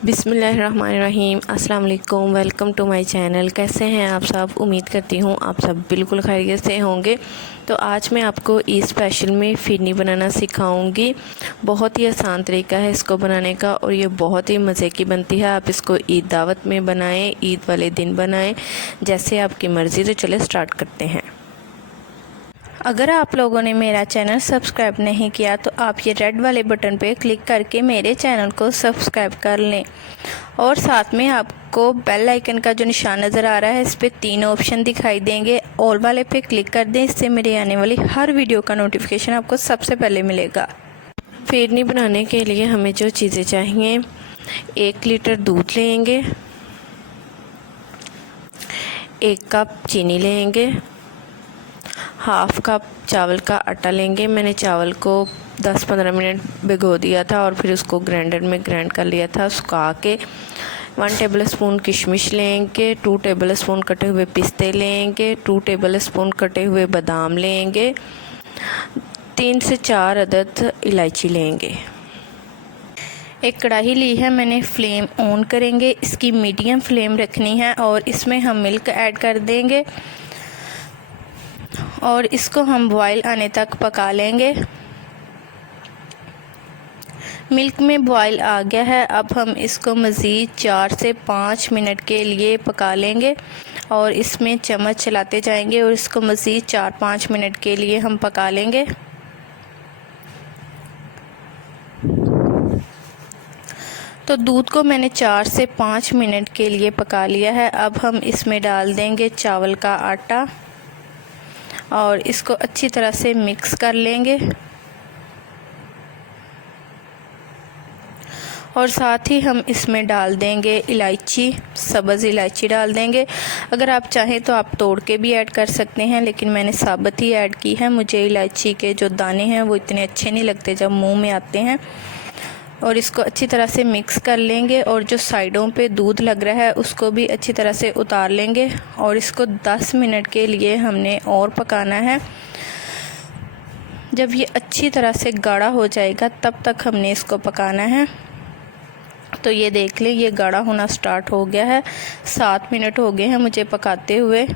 बिस्मिल्लाहिर्रहमानिर्रहीम। अस्सलाम वालेकुम। Welcome to my channel. कैसे हैं आप सब? उम्मीद करती हूँ आप सब बिल्कुल खैरियत से होंगे। तो आज मैं आपको ईद स्पेशल में फिरनी बनाना सिखाऊंगी। बहुत ही आसान तरीका है इसको बनाने का और ये बहुत ही मज़े की बनती है। आप इसको ईद दावत में बनाएं, ईद वाले दिन बनाएं, जैसे आपकी मर्ज़ी। तो चले स्टार्ट करते हैं। अगर आप लोगों ने मेरा चैनल सब्सक्राइब नहीं किया तो आप ये रेड वाले बटन पे क्लिक करके मेरे चैनल को सब्सक्राइब कर लें और साथ में आपको बेल आइकन का जो निशान नज़र आ रहा है इस पर 3 ऑप्शन दिखाई देंगे। ऑल वाले पे क्लिक कर दें, इससे मेरे आने वाली हर वीडियो का नोटिफिकेशन आपको सबसे पहले मिलेगा। फिरनी बनाने के लिए हमें जो चीज़ें चाहिए, 1 लीटर दूध लेंगे, 1 कप चीनी लेंगे, हाफ़ कप चावल का आटा लेंगे। मैंने चावल को 10-15 मिनट भिगो दिया था और फिर उसको ग्राइंडर में ग्राइंड कर लिया था सुखा के। 1 टेबलस्पून किशमिश लेंगे, 2 टेबलस्पून कटे हुए पिस्ते लेंगे, 2 टेबलस्पून कटे हुए बादाम लेंगे, 3 से 4 अदद इलायची लेंगे। एक कढ़ाई ली है मैंने, फ्लेम ऑन करेंगे, इसकी मीडियम फ्लेम रखनी है और इसमें हम मिल्क ऐड कर देंगे और इसको हम बॉयल आने तक पका लेंगे। मिल्क में बॉयल आ गया है, अब हम इसको मज़ीद 4 से 5 मिनट के लिए पका लेंगे और इसमें चम्मच चलाते जाएंगे और इसको मज़ीद 4-5 मिनट के लिए हम पका लेंगे। तो दूध को मैंने 4 से 5 मिनट के लिए पका लिया है। अब हम इसमें डाल देंगे चावल का आटा और इसको अच्छी तरह से मिक्स कर लेंगे और साथ ही हम इसमें डाल देंगे इलायची, सब्ज़ इलायची डाल देंगे। अगर आप चाहें तो आप तोड़ के भी ऐड कर सकते हैं, लेकिन मैंने साबुत ही ऐड की है। मुझे इलायची के जो दाने हैं वो इतने अच्छे नहीं लगते जब मुंह में आते हैं। और इसको अच्छी तरह से मिक्स कर लेंगे और जो साइडों पे दूध लग रहा है उसको भी अच्छी तरह से उतार लेंगे और इसको 10 मिनट के लिए हमने और पकाना है। जब ये अच्छी तरह से गाढ़ा हो जाएगा तब तक हमने इसको पकाना है। तो ये देख लें, ये गाढ़ा होना स्टार्ट हो गया है। 7 मिनट हो गए हैं मुझे पकाते हुए।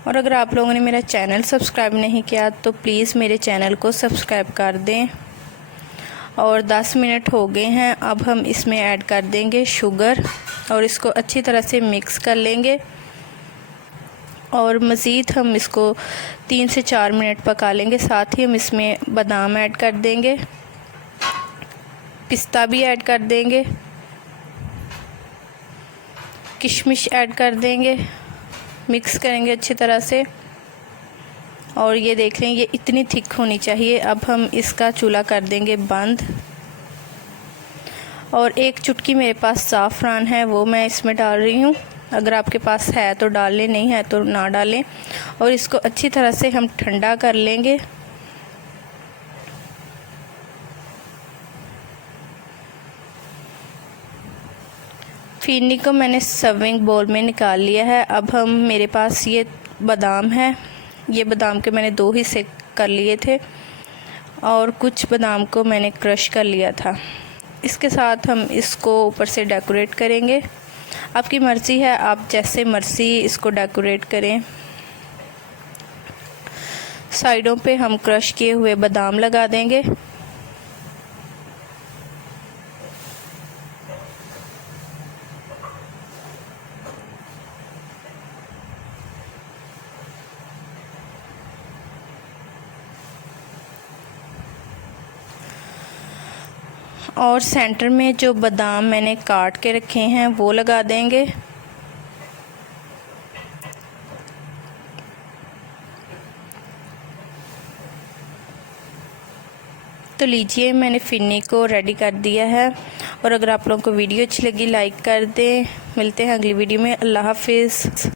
और अगर आप लोगों ने मेरा चैनल सब्सक्राइब नहीं किया तो प्लीज़ मेरे चैनल को सब्सक्राइब कर दें। और 10 मिनट हो गए हैं, अब हम इसमें ऐड कर देंगे शुगर और इसको अच्छी तरह से मिक्स कर लेंगे और मज़ीद हम इसको 3 से 4 मिनट पका लेंगे। साथ ही हम इसमें बादाम ऐड कर देंगे, पिस्ता भी ऐड कर देंगे, किशमिश ऐड कर देंगे, मिक्स करेंगे अच्छी तरह से। और ये देख लें, ये इतनी थिक होनी चाहिए। अब हम इसका चूल्हा कर देंगे बंद और 1 चुटकी मेरे पास ज़ाफ़रान है वो मैं इसमें डाल रही हूँ। अगर आपके पास है तो डाल लें, नहीं है तो ना डालें। और इसको अच्छी तरह से हम ठंडा कर लेंगे। फिरनी को मैंने सर्विंग बाउल में निकाल लिया है। अब हम, मेरे पास ये बादाम है, ये बादाम के मैंने 2 हिस्से कर लिए थे और कुछ बादाम को मैंने क्रश कर लिया था। इसके साथ हम इसको ऊपर से डेकोरेट करेंगे। आपकी मर्ज़ी है, आप जैसे मर्ज़ी इसको डेकोरेट करें। साइडों पे हम क्रश किए हुए बादाम लगा देंगे। और सेंटर में जो बादाम मैंने काट के रखे हैं वो लगा देंगे। तो लीजिए, मैंने फिरनी को रेडी कर दिया है। और अगर आप लोगों को वीडियो अच्छी लगी लाइक कर दें। मिलते हैं अगली वीडियो में। अल्लाह हाफिज़।